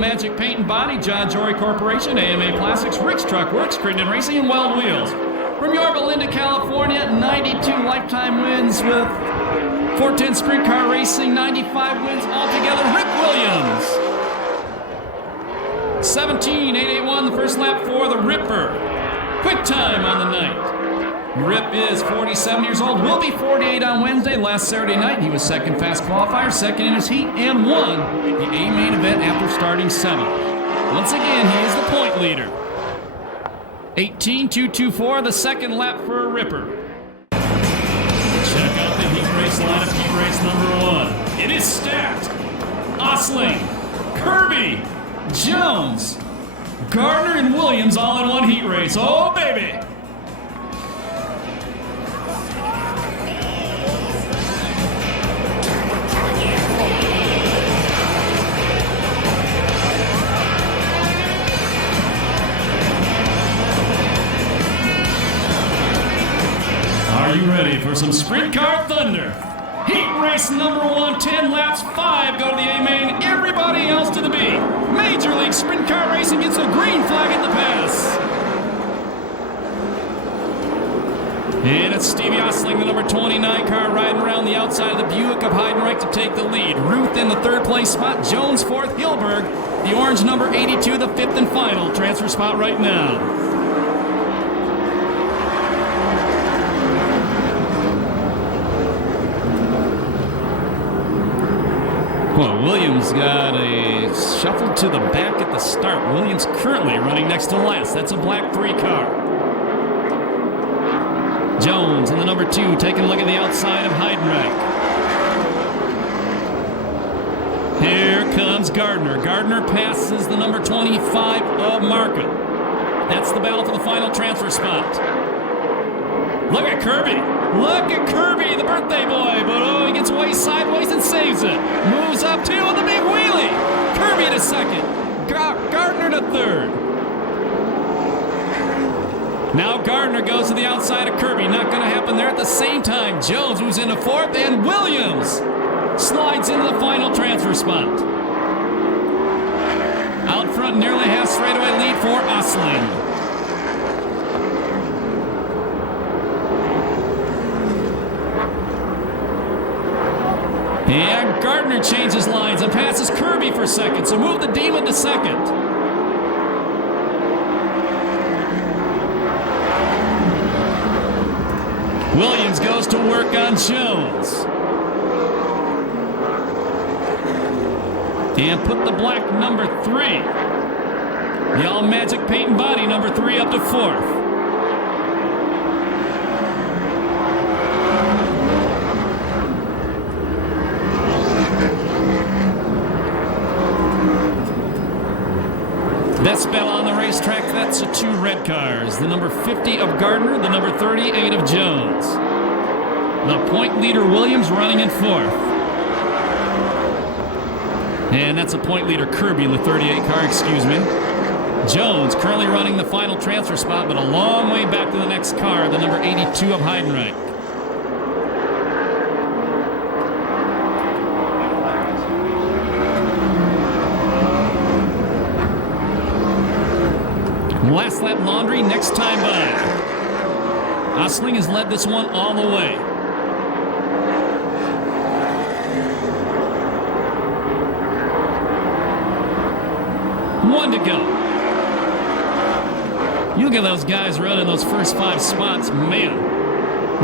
Magic Paint and Body, John Jory Corporation, AMA Plastics, Rick's Truck Works, Crittenden Racing, and Weld Wheels. From Yorba Linda, California, 92 lifetime wins with 410 Sprint Car Racing, 95 wins altogether, Rick Williams. 17.881, the first lap for the Ripper. Quick time on the night. Rip is 47 years old, will be 48 on Wednesday. Last Saturday night, he was second fast qualifier, second in his heat, and won the A main event after starting 7th. Once again, he is the point leader. 18.224, the second lap for a Ripper. Check out the heat race lineup, heat race number 1. It is stacked. Osling, Kirby, Jones, Gardner, and Williams all in one heat race. Oh, baby! Are you ready for some Sprint Car Thunder? Heat race number 1, 10 laps, 5 go to the A main, everybody else to the B. Major League Sprint Car Racing gets a green flag at the pass. And it's Stevie Osling, the number 29 car, riding around the outside of the Buick of Heidenreich to take the lead. Ruth in the 3rd place spot, Jones 4th, Hilberg, the orange number 82, the 5th and final transfer spot right now. Well, Williams got a shuffle to the back at the start. Williams currently running next to last. That's a black 3 car. Jones in the number 2 taking a look at the outside of Heidenreich. Here comes Gardner. Gardner passes the number 25 of Markham. That's the battle for the final transfer spot. Look at Kirby. Look at Kirby, the birthday boy. But oh, he gets away sideways and saves it. Moves up 2 on the big wheelie. Kirby to 2nd. Gardner to 3rd. Now Gardner goes to the outside of Kirby. Not going to happen there at the same time. Jones moves into 4th, and Williams slides into the final transfer spot. Out front, nearly half straightaway lead for Osling. And Gardner changes lines and passes Kirby for 2nd, so move the Demon to 2nd. Williams goes to work on Jones. And put the black number 3. The all Magic Paint and Body number 3 up to 4th. Best battle on the racetrack, that's the 2 red cars. The number 50 of Gardner, the number 38 of Jones. The point leader Williams running in 4th. And that's a point leader Kirby in the 38 car, excuse me. Jones currently running the final transfer spot, but a long way back to the next car, the number 82 of Heidenreich. Last lap laundry, next time by. Osling has led this one all the way. One to go. You look at those guys running those first 5 spots, man.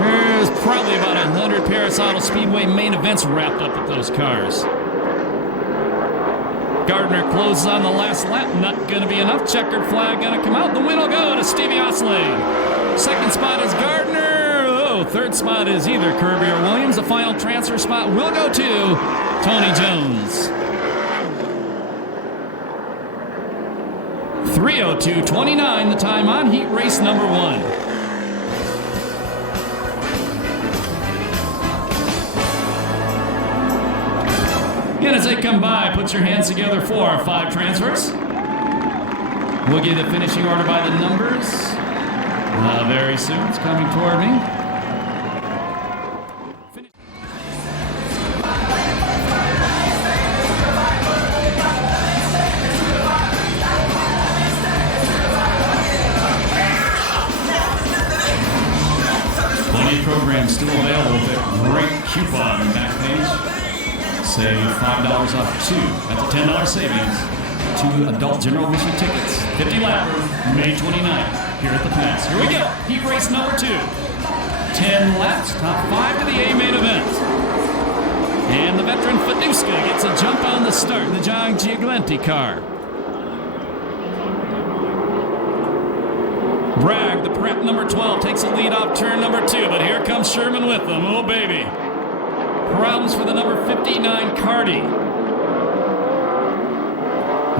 There's probably about 100 Perris Auto Speedway main events wrapped up with those cars. Gardner closes on the last lap. Not going to be enough. Checkered flag going to come out. The win will go to Stevie Osling. 2nd spot is Gardner. Oh, 3rd spot is either Kirby or Williams. The final transfer spot will go to Tony Jones. 3:02.29 the time on heat race number 1. And as they come by, put your hands together for our 5 transfers. We'll give the finishing order by the numbers very soon. It's coming toward me. program still available with a great coupon on the back page. Save $5 off 2. That's a $10 savings. 2 adult general admission tickets. 50 lapper, May 29th, here at the Pass. Here we go. Heat race number 2. 10 laps, top 5 to the A main event. And the veteran Faduska gets a jump on the start in the John Giaglenti car. Bragg, the prep number 12, takes a lead off turn number 2, but here comes Sherman with them. Oh, baby. Problems for the number 59 Cardi.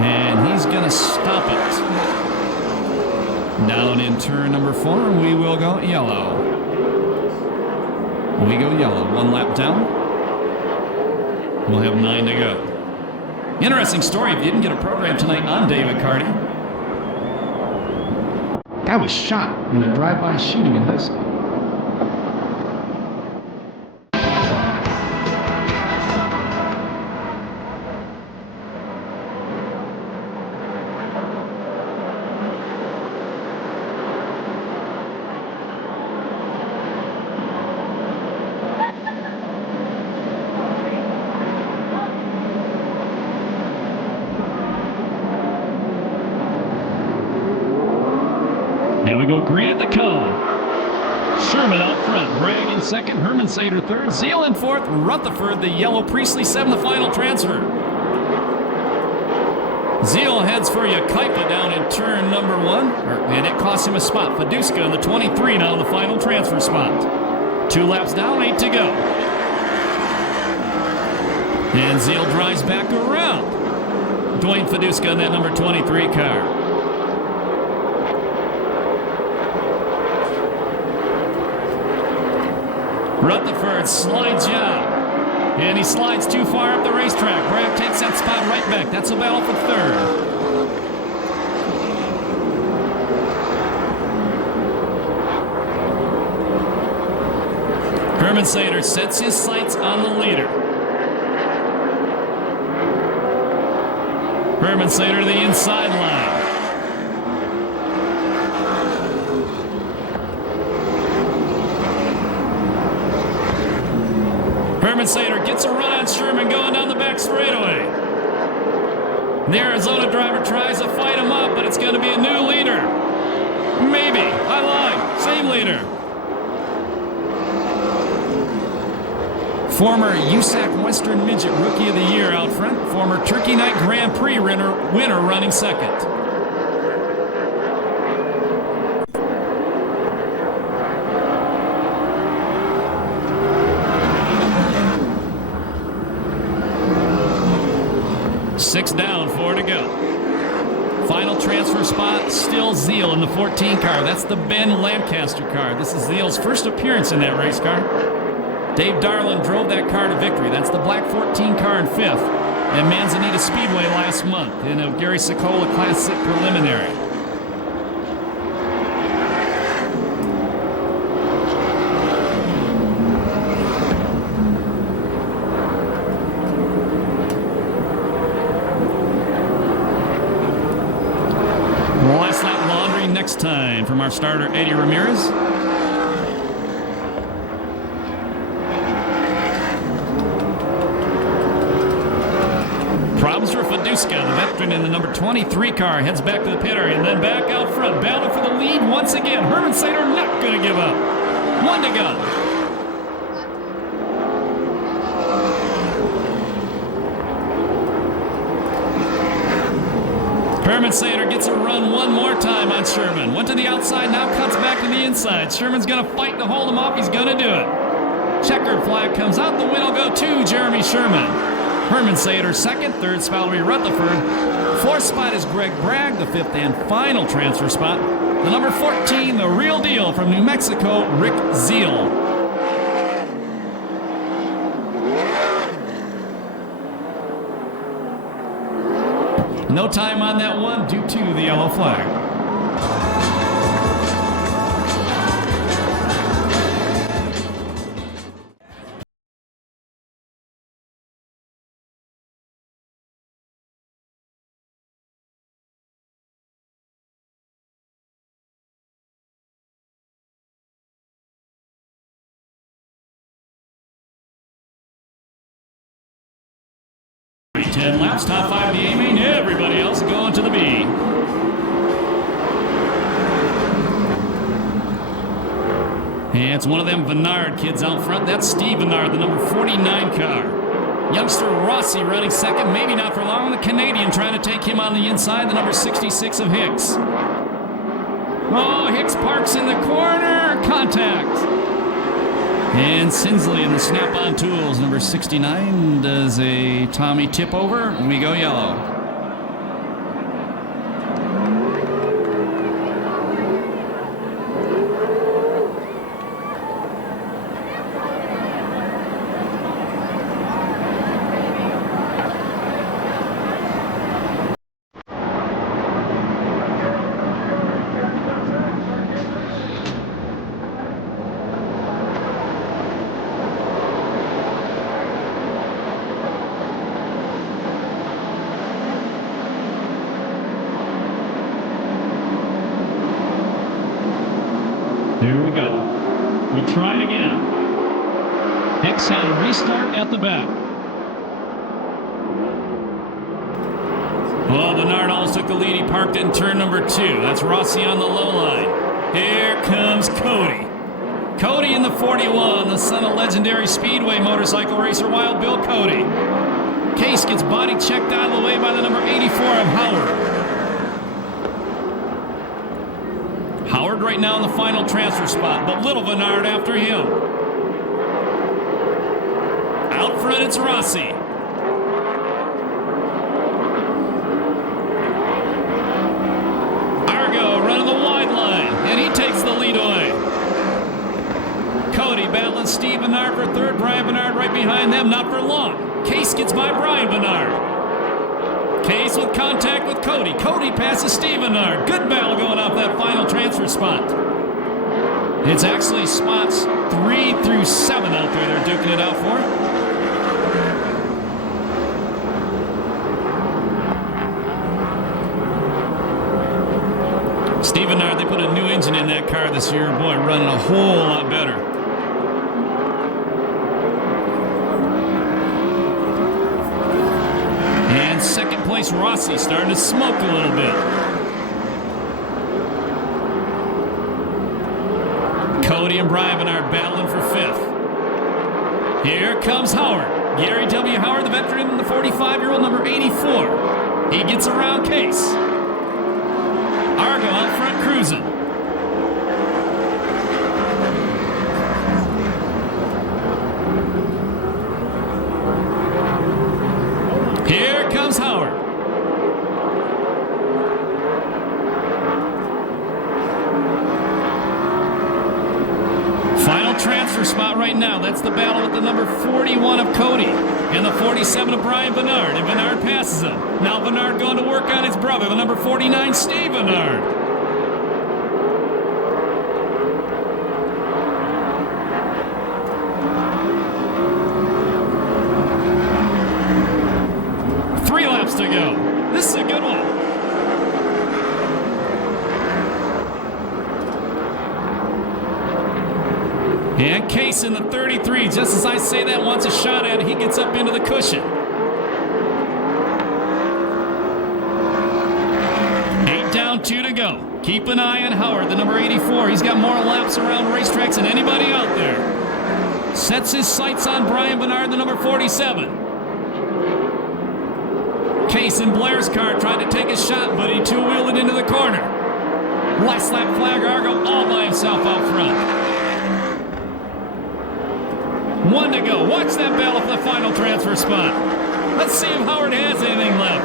And he's going to stop it. Down in turn number 4, we will go yellow. We go yellow. 1 lap down. We'll have 9 to go. Interesting story. If you didn't get a program tonight on David Cardi. Guy was shot in a drive-by shooting in high school. Here we go, green at the cone. Sherman out front, Bragg in second, Herman Sater third, Zeal in fourth, Rutherford, the yellow, Priestley 7, the final transfer. Zeal heads for Yakaipa down in turn number 1, and it costs him a spot. Faduska in the 23 now in the final transfer spot. 2 laps down, 8 to go. And Zeal drives back around. Dwayne Faduska in that number 23 car. Rutherford slides out. And he slides too far up the racetrack. Bragg takes that spot right back. That's a battle for third. Herman Sater sets his sights on the leader. Herman Sater to the inside line. Herman Sater gets a run on Sherman going down the back straightaway. The Arizona driver tries to fight him up, but it's going to be a new leader. Maybe. I lied. Same leader. Former USAC Western Midget Rookie of the Year out front. Former Turkey Night Grand Prix winner running second. Six down, 4 to go. Final transfer spot, still Zeal in the 14 car. That's the Ben Lancaster car. This is Zeal's first appearance in that race car. Dave Darlin drove that car to victory. That's the black 14 car in 5th at Manzanita Speedway last month in a Gary Sokola Classic preliminary. Last lap laundry next time from our starter, Eddie Ramirez. Problems for Faduska, the veteran in the number 23 car, heads back to the pit area and then back out front, battling for the lead once again. Herman Sater not going to give up. 1 to go. Herman Sater gets a run one more time on Sherman. Went to the outside, now cuts back to the inside. Sherman's going to fight to hold him off. He's going to do it. Checkered flag comes out. The win will go to Jeremy Sherman. Herman Sater second, third's Valerie Rutherford. 4th spot is Greg Bragg, the 5th and final transfer spot. The number 14, the real deal from New Mexico, Rick Zeal. No time on that one due to the yellow flag. 10 laps, top 5 the A main, everybody else going to the B. And it's one of them Venard kids out front. That's Steve Venard, the number 49 car. Youngster Rossi running second, maybe not for long. The Canadian trying to take him on the inside, the number 66 of Hicks. Oh, Hicks parks in the corner. Contact. And Sinsley in the snap-on tools, number 69, does a Tommy tip over, and we go yellow. Here we go. We'll try it again. Hicks had a restart at the back. Well, Venard almost took the lead. He parked in turn number 2. That's Rossi on the low line. Here comes Cody. Cody in the 41, the son of legendary Speedway motorcycle racer Wild Bill Cody. Case gets body checked out of the way by the number 84 of Howard. Howard right now in the final transfer spot, but little Venard after him. Out front, it's Rossi. Argo running the wide line, and he takes the lead away. Cody battling Steve Venard for third. Brian Venard right behind them, not for long. Case gets by Brian Venard. Case with contact with Cody. Cody passes Steve Venard. Good battle going off that final transfer spot. It's actually spots 3 through 7 out there they're duking it out for. Steve Venard, they put a new engine in that car this year. Boy, running a whole lot better. And second place, Rossi starting to smoke a little bit. Cody and Brian Venard battling for 5th. Here comes Howard. Gary W. Howard, the veteran, the 45-year-old, number 84. He gets around Case. Argo out front cruising. Here comes Howard. Final transfer spot right now. That's the battle with the number 41 of Cody and the 47 of Brian Venard. And Venard passes him. Now Venard going to work on his brother, the number 49, Steve Venard. To go. This is a good one. And Case in the 33, just as I say that, wants a shot at it. He gets up into the cushion. 8 down, 2 to go. Keep an eye on Howard, the number 84. He's got more laps around racetracks than anybody out there. Sets his sights on Brian Venard, the number 47. Case in Blair's car tried to take a shot, but he two-wheeled it into the corner. Last lap flag, Argo all by himself out front. 1 to go. Watch that battle for the final transfer spot. Let's see if Howard has anything left.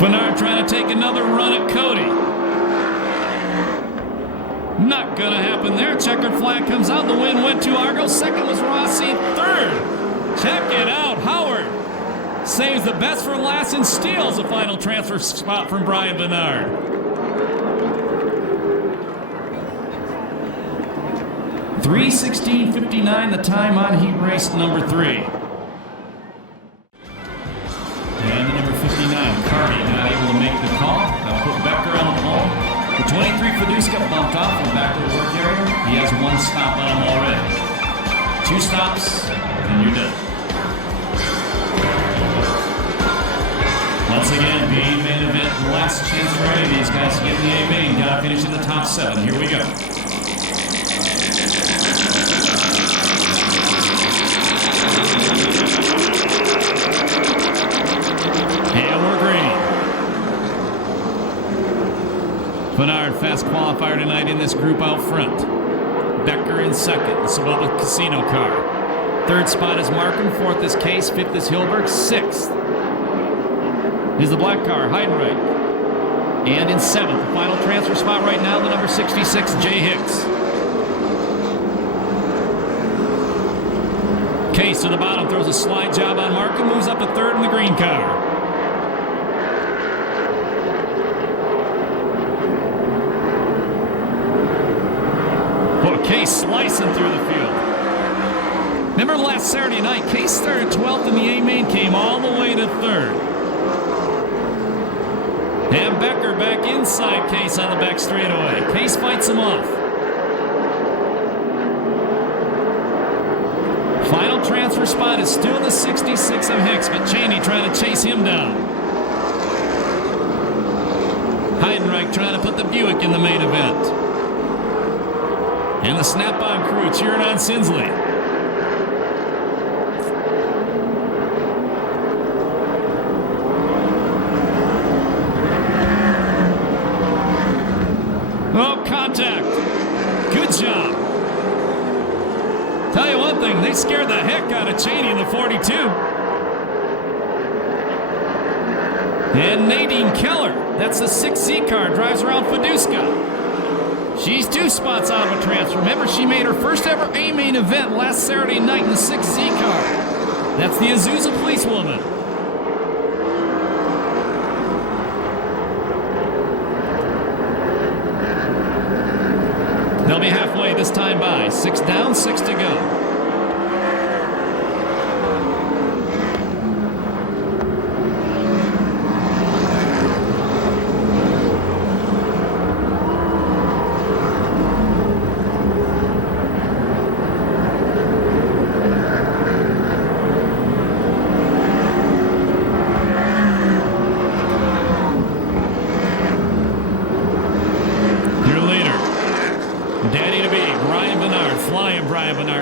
Venard trying to take another run at Cody. Not gonna happen there. Checkered flag comes out. The win went to Argo. Second was Rossi. Third. Check it out. Howard saves the best for last and steals the final transfer spot from Brian Venard. .3:16:59 the time on heat race number 3. And the number 59, Carney, not able to make the call. They'll put Becker on the pole. The 23 Fadus got bumped off and back He has one stop on him already. 2 stops, and you're done. Once again, the A-main event, last chance for any of these guys to get in the A-main. Got to finish in the top 7. Here we go. And we're green. Bernard, fast qualifier tonight in this group out front. Becker in second, the Sabova Casino car. 3rd spot is Markham, 4th is Case, 5th is Hilberg, 6th is the black car, Heidenreich. And in 7th, the final transfer spot right now, the number 66, Jay Hicks. Case to the bottom, throws a slide job on Markham, moves up to 3rd in the green car. Case slicing through the field. Remember last Saturday night, Case started 12th in the A-main, came all the way to 3rd. And Becker back inside Case on the back straightaway. Case fights him off. Final transfer spot is still the 66 of Hicks, but Cheney trying to chase him down. Heidenreich trying to put the Buick in the main event. And the snap-on crew cheering on Sinsley. Oh, contact. Good job. Tell you one thing, they scared the heck out of Cheney in the 42. And Nadine Keller, that's the 6Z car, drives around Fiduska. She's 2 spots out of a transfer. Remember, she made her first ever A-main event last Saturday night in the 6Z car. That's the Azusa policewoman. They'll be halfway this time by. 6 down, 6 to go.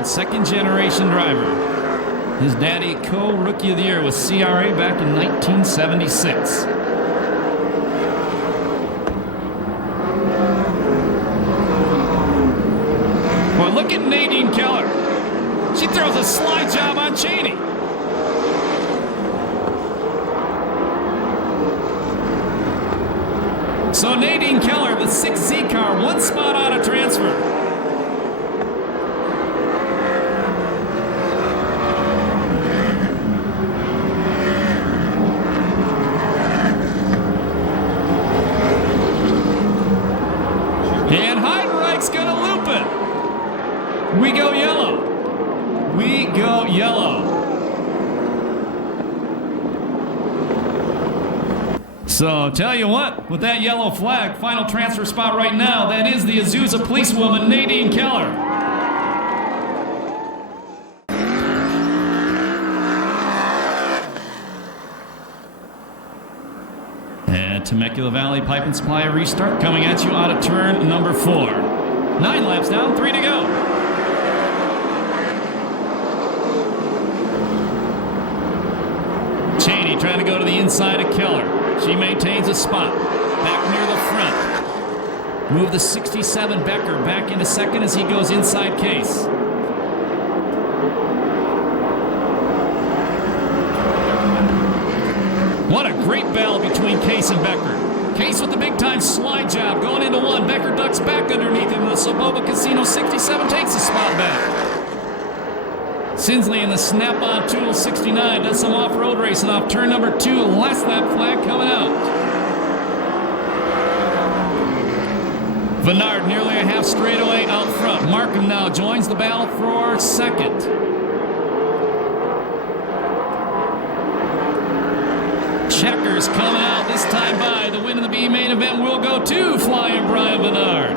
Second-generation driver. His daddy, co-rookie of the year with CRA back in 1976. Boy, look at Nadine Keller. She throws a slide job on Cheney. So Nadine Keller, the 6Z car, 1 spot out of transfer. We go yellow. We go yellow. So, tell you what, with that yellow flag, final transfer spot right now, that is the Azusa policewoman, Nadine Keller. And Temecula Valley Pipe and Supply restart coming at you out of turn number 4. 9 laps down, 3 to go. Cheney trying to go to the inside of Keller. She maintains a spot back near the front. Move the 67 Becker back into second as he goes inside Case. What a great battle between Case and Becker. Case with the big-time slide job going into 1. Becker ducks back underneath him. The Sabova Casino 67 takes the spot back. Sinsley in the snap-on Tool 69 does some off-road racing off turn number 2. Last lap flag coming out. Vennard nearly a half straightaway out front. Markham now joins the battle for second. Checkers coming out this time by. The win of the B main event will go to Flying Brian Vennard.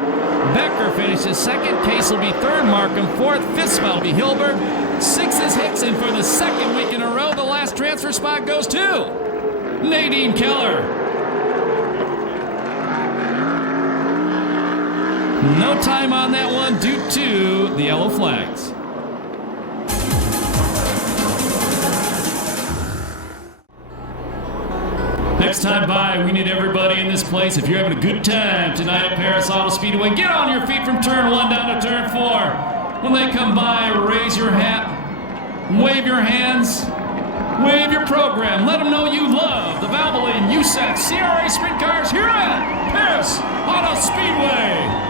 Becker finishes second. Case will be third. Markham fourth. Fifth spot will be Hilbert. Sixth is Hickson for the second week in a row. The last transfer spot goes to Nadine Keller. No time on that one due to the yellow flags. Next time by, we need everybody in this place. If you're having a good time tonight at Perris Auto Speedway, get on your feet from turn 1 down to turn 4. When they come by, raise your hat, wave your hands, wave your program. Let them know you love the Valvoline USAC CRA Sprint Cars here at Perris Auto Speedway.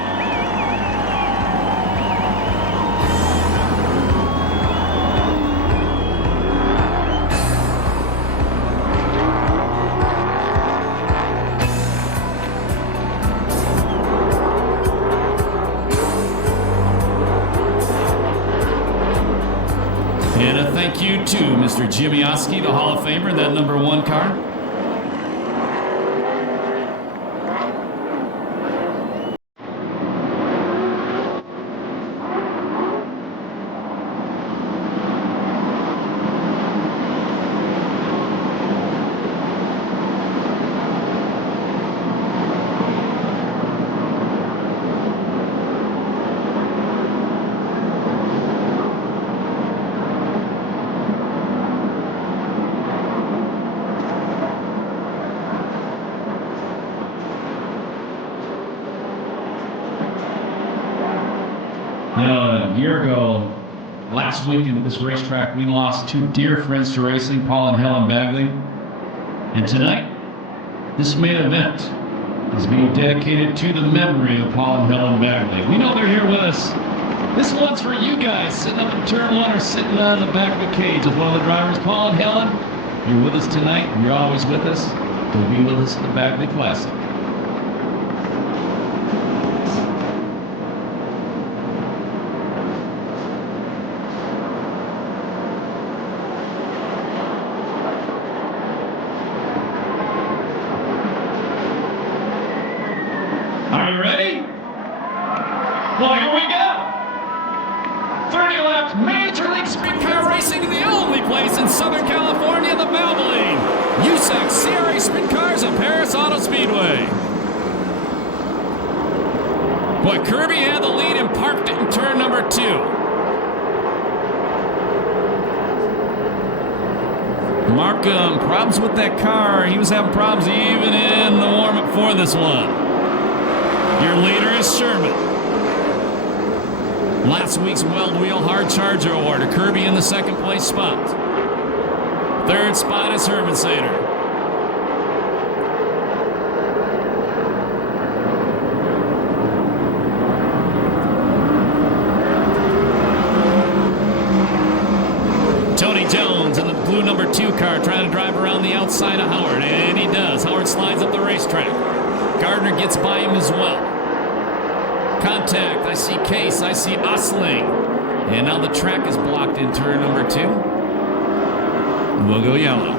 And a thank you to Mr. Jimmy Oski, the Hall of Famer, in that number 1 car. A year ago, last week at this racetrack, we lost 2 dear friends to racing, Paul and Helen Bagley. And tonight, this main event is being dedicated to the memory of Paul and Helen Bagley. We know they're here with us. This one's for you guys sitting up in turn 1 or sitting on the back of the cage with one of the drivers. Paul and Helen, you're with us tonight. You're always with us. You'll be with us at the Bagley Classic. Are you ready? Well, here we go. 30 left, Major League Sprint Car Racing, the only place in Southern California, the Valvoline USAC CRA Sprint Cars at Perris Auto Speedway. Boy, Kirby had the lead and parked it in turn number 2. Markham, problems with that car. He was having problems even in the warm-up for this one. Your leader is Sherman. Last week's Weld Wheel Hard Charger Award, Kirby in the second place spot. Third spot is Herman Sater. Tony Jones in the blue number 2 car trying to drive around the outside of Howard, and he does. Howard slides up the racetrack. Gardner gets by him as well. Contact, I see Case, I see Osling. And now the track is blocked in turn number 2. We'll go yellow.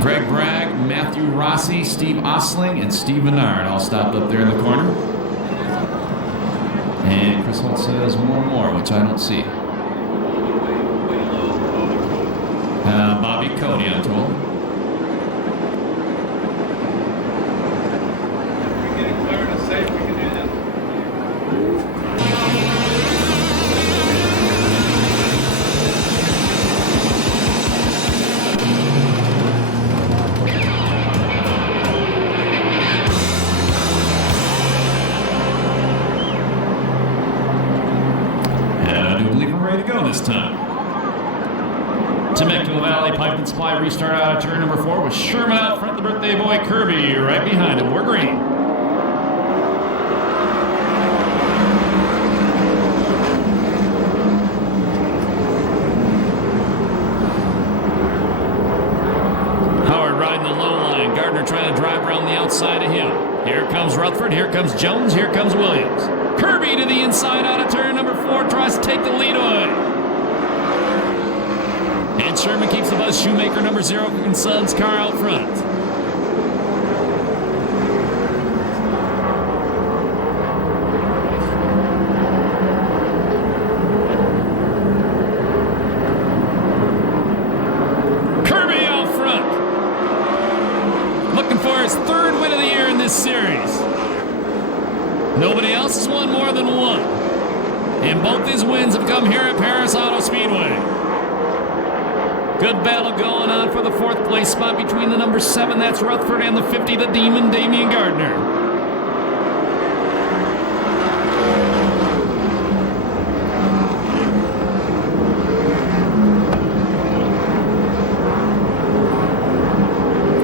Greg Bragg, Matthew Rossi, Steve Osling, and Steve Menard all stopped up there in the corner. And Chris Holt says one more, which I don't see. Bobby Cody, I'm told. If we get it clear and safe, we can do that. And I do believe we're ready to go this time. Temecula Valley Pipe and Supply restart out of turn number 4 with Sherman out front, the birthday boy Kirby right behind him. We're green. Howard riding the low line. Gardner trying to drive around the outside of him. Here comes Rutherford. Here comes Jones. Here comes Williams. Kirby to the inside out of turn number 4 tries to take the lead away. And Sherman keeps the Buzz Shoemaker number 0 and Sons car out front. looking for his third win of the year in this series. Nobody else has won more than one. And both his wins have come here at Perris Auto Speedway. Good battle going on for the fourth place spot between the number 7, that's Rutherford, and the 50, the Demon, Damian Gardner.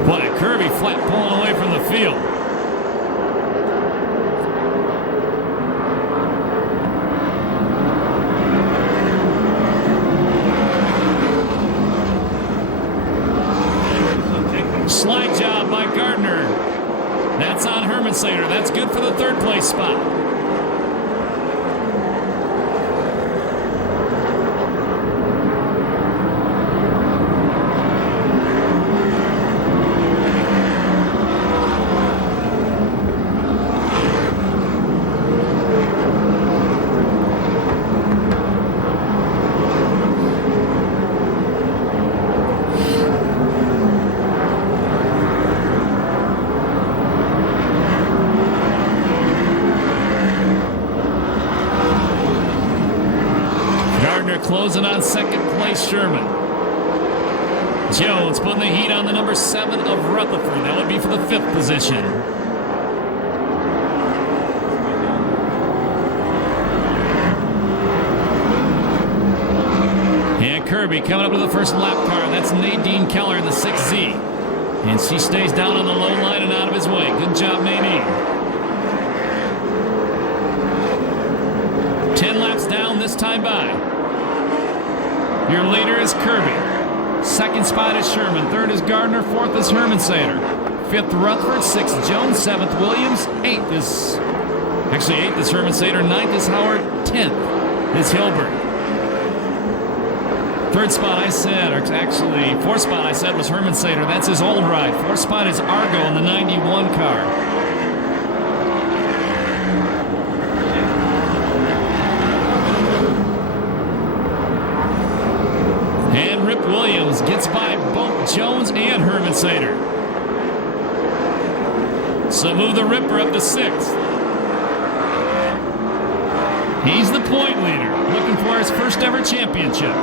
Boy, Kirby flat pulling away from the field. Slide job by Gardner. That's on Hermanslater. That's good for the third place spot. Closing on second place, Sherman. Jones putting the heat on the number 7 of Rutherford. That would be for the 5th position. And Kirby coming up to the first lap car. That's Nadine Keller in the 6Z. And she stays down on the low line and out of his way. Good job, Nadine. 10 laps down, this time by. Your leader is Kirby. Second spot is Sherman. Third is Gardner. Fourth is Hermanslater. Fifth, Rutherford. Sixth, Jones. Seventh, Williams. Eighth is Hermanslater. Ninth is Howard. 10th is Hilbert. Third spot I said, or actually fourth spot I said was Hermanslater. That's his old ride. Fourth spot is Argo in the 91 car. Williams gets by both Jones and Hermanslater. So move the Ripper up to 6th. He's the point leader, looking for his first ever championship.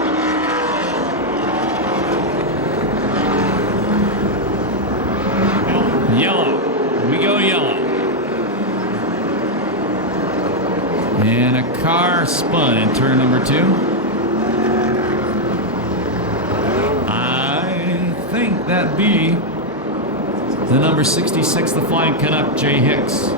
Yellow. We go yellow. And a car spun in turn number 2. That be the number 66, the Flying Canuck, Jay Hicks.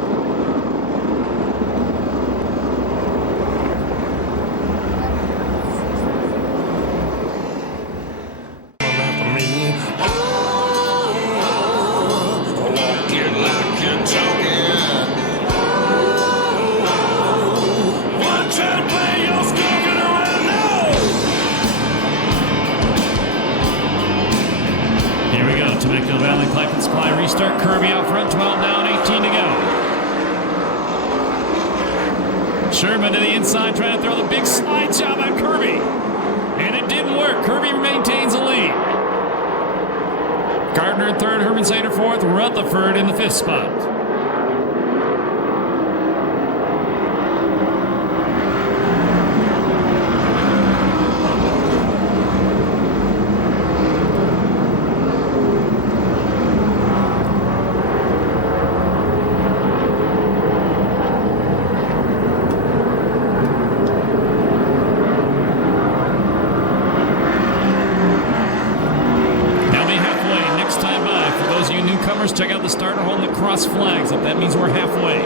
Restart. Kirby out front, 12 down, 18 to go. Sherman to the inside, trying to throw the big slide job on Kirby. And it didn't work. Kirby maintains the lead. Gardner in 3rd, Hermanslater 4th, Rutherford in the 5th spot. Check out the starter holding the cross flags up. That means we're halfway.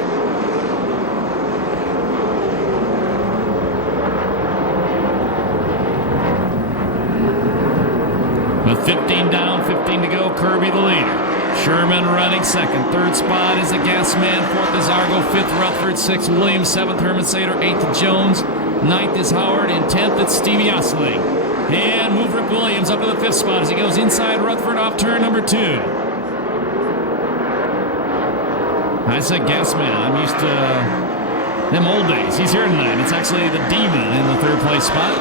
With 15 down, 15 to go, Kirby the leader. Sherman running 2nd. 3rd spot is the Gas Man. 4th is Argo. 5th, Rutherford. 6th, Williams. 7th, Hermanslater. 8th, Jones. 9th is Howard. And 10th, it's Stevie Osling. And move Rip Williams up to the 5th spot as he goes inside Rutherford off turn number 2. I said Gas Man. I'm used to them old days. He's here tonight. It's actually the Demon in the 3rd place spot.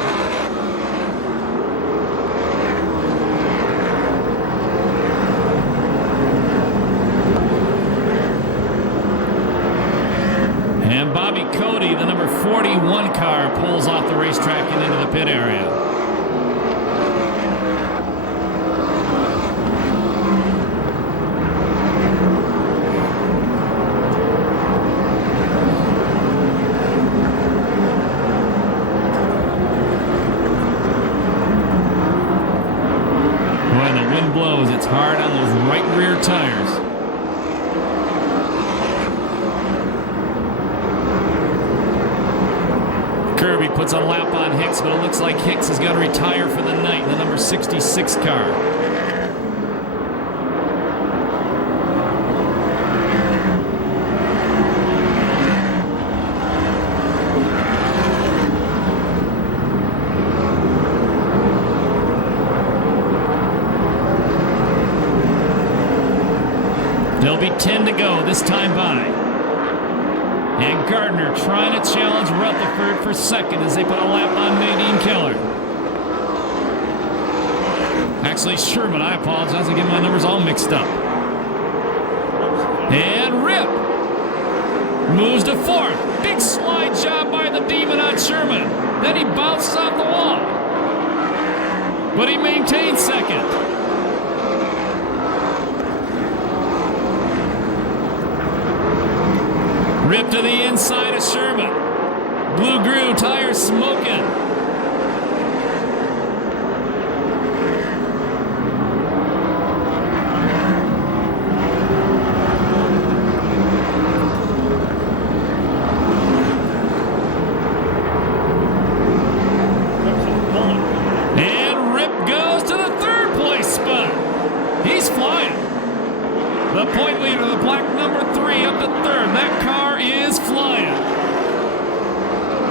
And Bobby Cody, the number 41 car, pulls off the racetrack and into the pit area. When the wind blows, it's hard on those right rear tires. Kirby puts a lap on Hicks, but it looks like Hicks has got to retire for the night in the number 66 car. There'll be 10 to go this time by. And Gardner trying to challenge Rutherford for second as they put a lap on Nadine Keller. Actually, Sherman, I apologize. I get my numbers all mixed up. And Rip moves to fourth. Big slide job by the Demon on Sherman. Then he bounces off the wall. But he maintains second. Rip to the inside of Sherman. Blue Grue tires smoking. And Rip goes to the third place spot. He's flying. The point leader, the black number 3, up to third. That car is flying.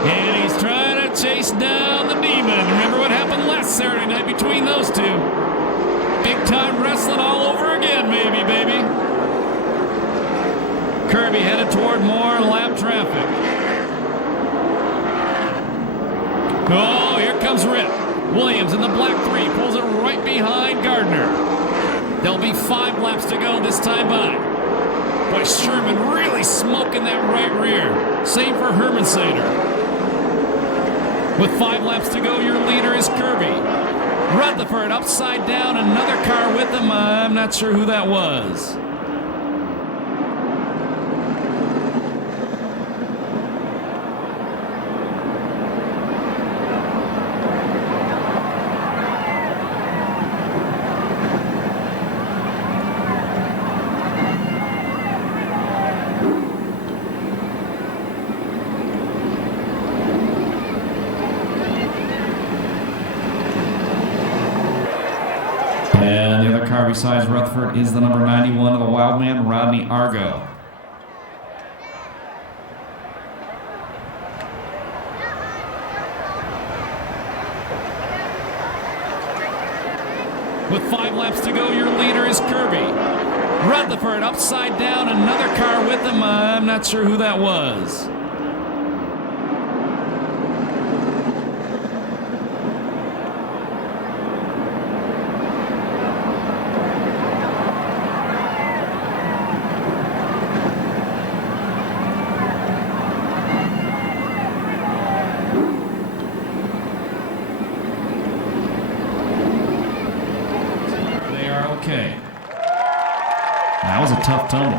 And he's trying to chase down the Demon. Remember what happened last Saturday night between those two? Big time wrestling all over again, maybe, baby. Kirby headed toward more lap traffic. Oh, here comes Rip. Williams in the black 3 pulls it right behind Gardner. There'll be 5 laps to go this time by. Boy, Sherman really smoking that right rear. Same for Hermansader. With 5 laps to go, your leader is Kirby. Rutherford upside down, another car with him. I'm not sure who that was. And the other car besides Rutherford is the number 91 of the Wildman, Rodney Argo. With 5 laps to go, your leader is Kirby. Rutherford upside down, another car with him. I'm not sure who that was. Okay. That was a tough tumble.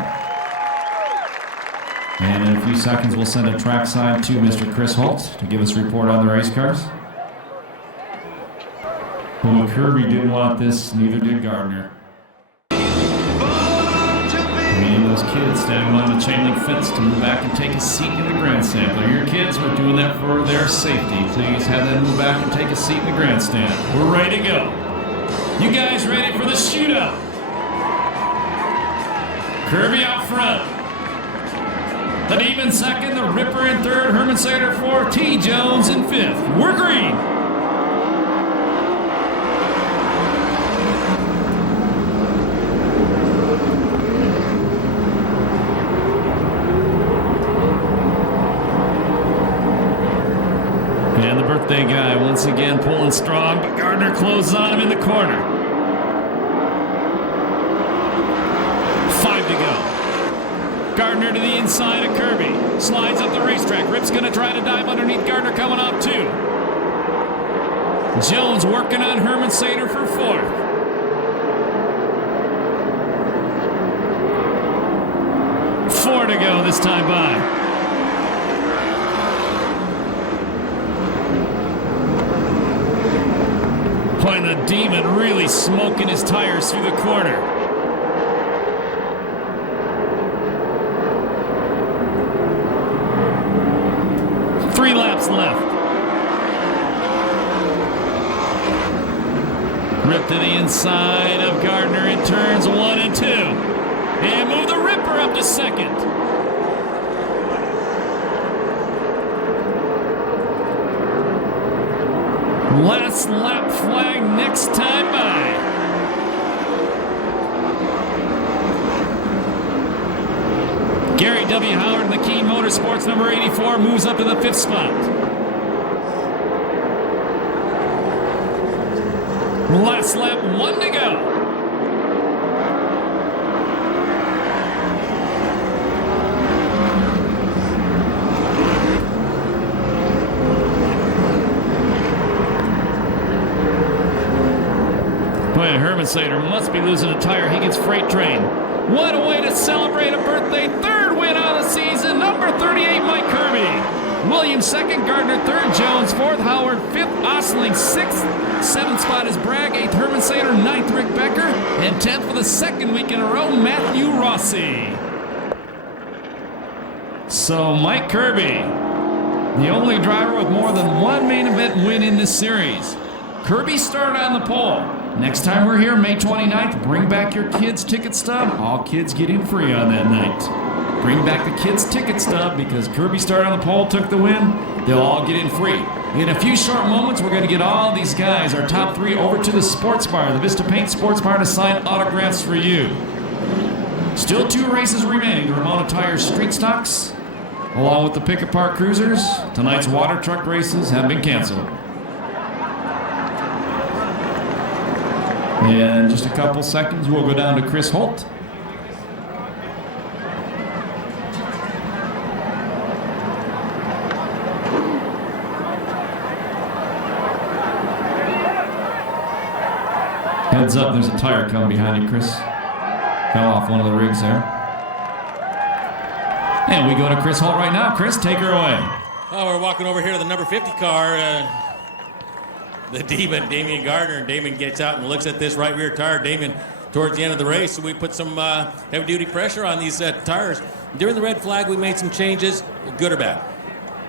And in a few seconds, we'll send a trackside to Mr. Chris Holt to give us a report on the race cars. Well, Kirby didn't want this, neither did Gardner. We need those kids standing on the chain link fence to move back and take a seat in the grandstand. They're your kids. We're doing that for their safety. Please have them move back and take a seat in the grandstand. We're ready to go. You guys ready for the shootout? Kirby out front. The Demon second, the Ripper in third, Hermansader fourth, T. Jones in fifth. We're green. And the birthday guy once again pulling strong, but Gardner closes on him in the corner. 5 to go. Gardner to the inside of Kirby. Slides up the racetrack. Rip's going to try to dive underneath Gardner, coming off 2. Jones working on Herman Sater for 4th. Four to go this time by. Boy, the Demon really smoking his tires through the corner. Three laps left. Rip to the inside of Gardner in turns 1 and 2. And move the Ripper up to 2nd. Last lap flag next time by. Gary W. Howard in the Keen Motorsports number 84 moves up to the 5th spot. Last lap, 1 to go. Boy, Herman Sater must be losing a tire. He gets freight train. What a way to celebrate a birthday. 3rd win of the season. Number 38, Mike Kirby. Williams 2nd, Gardner 3rd, Jones 4th, Howard 5th, Osling 6th. 7th spot is Bragg, 8th Herman Sater, 9th Rick Becker, and 10th for the 2nd week in a row, Matthew Rossi. So Mike Kirby, the only driver with more than 1 main event win in this series. Kirby started on the pole. Next time we're here, May 29th, bring back your kids' ticket stub. All kids get in free on that night. Bring back the kids' ticket stub because Kirby started on the pole, took the win. They'll all get in free. In a few short moments, we're going to get all these guys, our top 3, over to the sports bar, the Vista Paint Sports Bar, to sign autographs for you. Still 2 races remaining. The Ramona Tires Street Stocks, along with the Pick Apart Cruisers. Tonight's water truck races have been canceled. In just a couple seconds, we'll go down to Chris Holt. Heads up, there's a tire coming behind you, Chris. Fell off one of the rigs there. And we go to Chris Holt right now. Chris, take her away. Oh, we're walking over here to the number 50 car. The Demon, Damian Gardner, and Damon gets out and looks at this right rear tire. Damon, towards the end of the race, so we put some heavy-duty pressure on these tires. During the red flag, we made some changes, good or bad?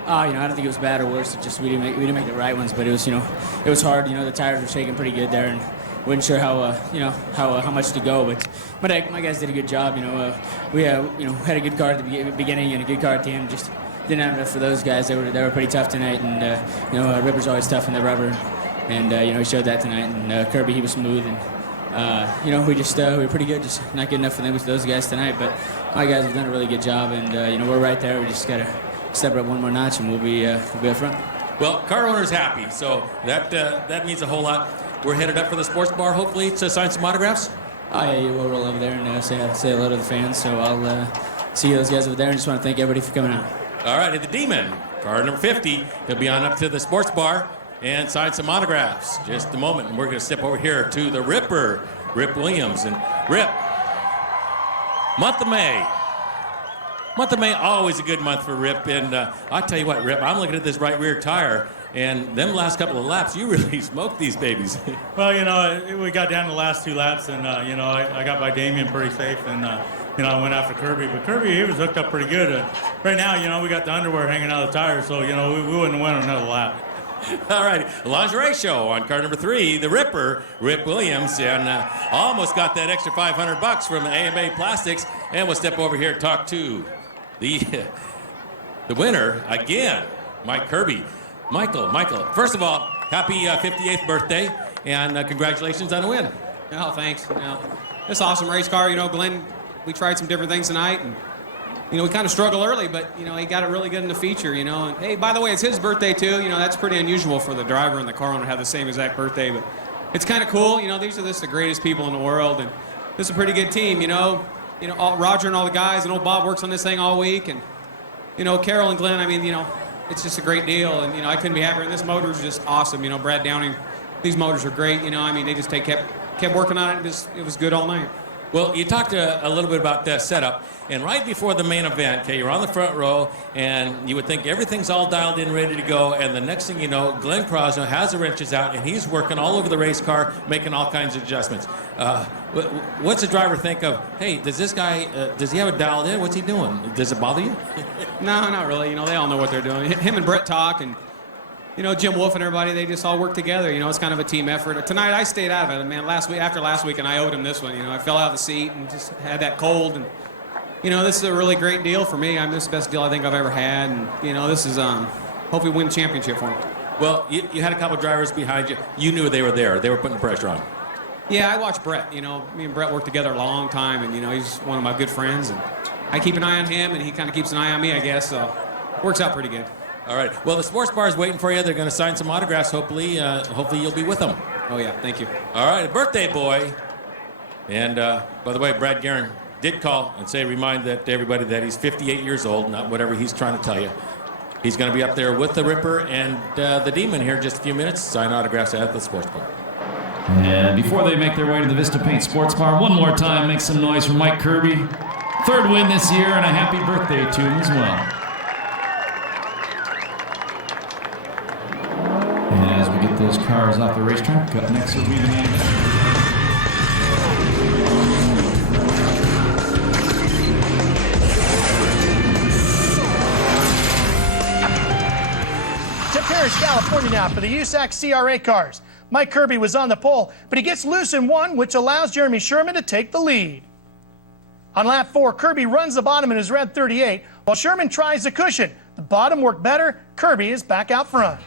I don't think it was bad or worse. It just we didn't make the right ones, but it was it was hard. The tires were shaking pretty good there, and wasn't sure how much to go. But my guys did a good job. We had a good car at the beginning and a good car at the end. Just didn't have enough for those guys. They were pretty tough tonight, and Ripper's always tough in the rubber. And, he showed that tonight. And Kirby, he was smooth. And, we were pretty good. Just not good enough for those guys tonight. But my guys have done a really good job. And, we're right there. We just got to step it up one more notch, and we'll be up front. Well, car owner's happy. So that means a whole lot. We're headed up for the sports bar, hopefully, to sign some autographs. Oh, yeah, we'll roll over there and say hello to the fans. So I'll see those guys over there. And just want to thank everybody for coming out. All right, and the Demon, car number 50, he'll be on up to the sports bar and sign some autographs. Just a moment, and we're going to step over here to the Ripper, Rip Williams. And Rip, month of May. Month of May, always a good month for Rip. And I'll tell you what, Rip, I'm looking at this right rear tire, and them last couple of laps, you really smoked these babies. Well, we got down to the last 2 laps, and, I got by Damien pretty safe, and, I went after Kirby. But Kirby, he was hooked up pretty good. Right now, we got the underwear hanging out of the tires, so, we wouldn't win another lap. All right, lingerie show on car number 3, the Ripper, Rip Williams, and almost got that extra $500 from AMA Plastics. And we'll step over here and talk to the winner again, Mike Kirby. Michael, first of all, happy 58th birthday, and congratulations on the win. Oh, thanks. This awesome race car, Glenn, we tried some different things tonight, and we kind of struggled early, but, he got it really good in the feature, And, hey, by the way, it's his birthday, too. That's pretty unusual for the driver and the car owner to have the same exact birthday, but it's kind of cool. These are just the greatest people in the world, and this is a pretty good team, you know, Roger and all the guys, and old Bob works on this thing all week, and, you know, Carol and Glenn, I mean, you know, it's just a great deal, and, you know, I couldn't be happier, and this motor is just awesome. You know, Brad Downing, these motors are great, you know, I mean, they just kept working on it, it was good all night. Well, you talked a little bit about that setup, and right before the main event, okay, you're on the front row, and you would think everything's all dialed in, ready to go, and the next thing you know, Glenn Crosno has the wrenches out, and he's working all over the race car, making all kinds of adjustments. What's the driver think of, hey, does this guy, does he have it dialed in? What's he doing? Does it bother you? No, not really. You know, they all know what they're doing. Him and Brett talk, and, you know, Jim Wolf and everybody, they just all work together. You know, it's kind of a team effort. Tonight, I stayed out of it. Man, after last week, and I owed him this one. You know, I fell out of the seat and just had that cold. And, you know, this is a really great deal for me. This is the best deal I think I've ever had. And, you know, this is, hopefully win the championship for me. Well, you had a couple drivers behind you. You knew they were there. They were putting pressure on. Yeah, I watched Brett. You know, me and Brett worked together a long time. And, you know, he's one of my good friends. And I keep an eye on him, and he kind of keeps an eye on me, I guess. So it works out pretty good. All right. Well, the sports bar is waiting for you. They're going to sign some autographs. Hopefully you'll be with them. Oh, yeah. Thank you. All right. Birthday boy. And, by the way, Brad Guerin did call and remind that to everybody that he's 58 years old, not whatever he's trying to tell you. He's going to be up there with the Ripper and the Demon here in just a few minutes. Sign autographs at the sports bar. And before they make their way to the Vista Paint Sports Bar, one more time, make some noise for Mike Kirby. Third win this year, and a happy birthday to him as well. And as we get those cars off the racetrack, up next will be the main event. To Perris, California now for the USAC CRA cars. Mike Kirby was on the pole, but he gets loose in one, which allows Jeremy Sherman to take the lead. On lap 4, Kirby runs the bottom in his red 38, while Sherman tries the cushion. The bottom worked better. Kirby is back out front.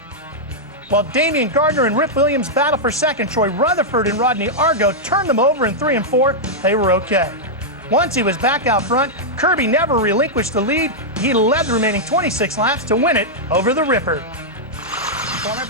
While Damian Gardner and Rip Williams battle for second, Troy Rutherford and Rodney Argo turned them over in 3 and 4. They were okay. Once he was back out front, Kirby never relinquished the lead. He led the remaining 26 laps to win it over the Ripper. Former